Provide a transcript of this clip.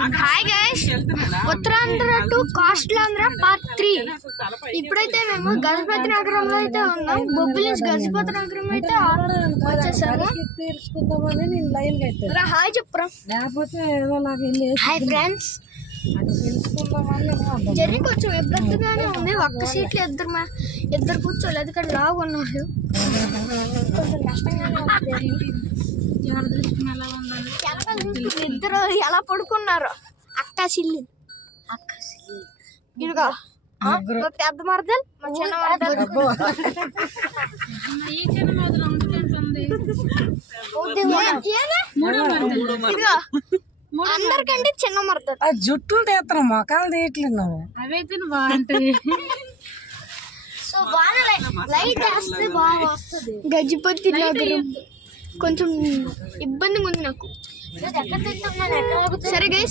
Hi guys, Uttarandhra to కోస్టలాంధ్ర part 3. ఇప్పుడైతే మేము గజపతి నగరంలో అయితే ఉన్నాం. బొబ్బిలి నుంచి గజపతి నగరం అయితే వచ్చేసాము. హాయ్ చెప్పురా. Hi friends. జర్నీ కొంచెం ఇబ్బందిగానే ఉంది. ఒక్క సీట్లు ఇద్దరు కూర్చోలేదు, ఎందుకంటే లావు ఉన్నారు. కొంచెం కష్టంగానే ఉంది. ఇద్దరు ఎలా పడుకున్నారు? అక్క సిల్లి ఇదిగో పెద్ద మరదలు, చిన్న మరదలు. ఇదిగో అందరికంటే చిన్న మరదలు. జుట్టులు తీస్తున్నావు, మొక్కలు తీయట్లేదు. అవైతే బాగుంటాయి. సో బాగా లైట్ వేస్తే బాగా వస్తుంది. గజపతి నగరం కొంచెం ఇబ్బందిగా ఉంది నాకు. సరే గైస్,